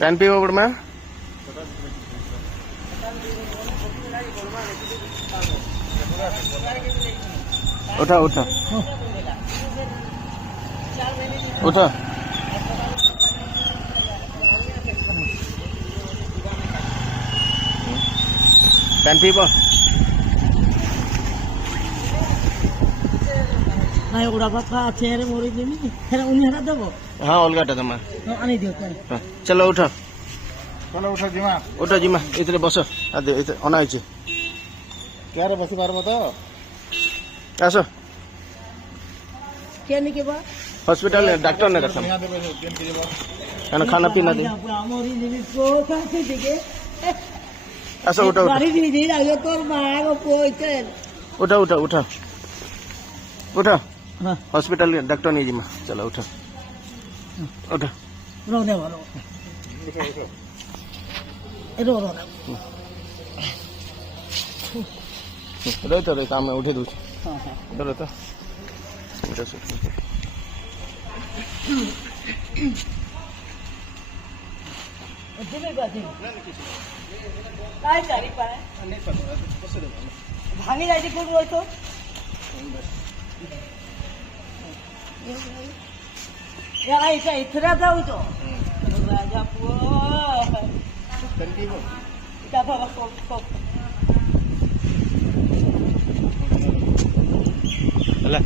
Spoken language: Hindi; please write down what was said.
पेन पी ओवर में उठा उठा उठा पेन पी नहीं उड़ा बात चेहरे मोरी देमी हेरा उन्हें हरा देबो हाँ अलगा टा तमा आनी दियो चलो उठा चलो उठा जिमा उठा जिमा इतने बस आदे इतने अना आइचे क्या रे बसी पारबो तो आसो क्या नहीं के बा हॉस्पिटल डॉक्टर ने रखा यहाँ दे बस दिन के जब खाना खाना पीना दे मोरी देमी को कासे दिके आसो उठा उठा गाड़ी दी दी आयो तोर मागो पोइते उठा उठा उठा उठा हां हॉस्पिटल डॉक्टर नहीं जिमा चलो उठा उठा रो दे रो रो रो रहते रहे काम में उठे दूँ डर रहता भांगी जाए कोण बोल तो या ऐसा इथरा जाऊ तो राजा पो क्या बाबा को अल्लाह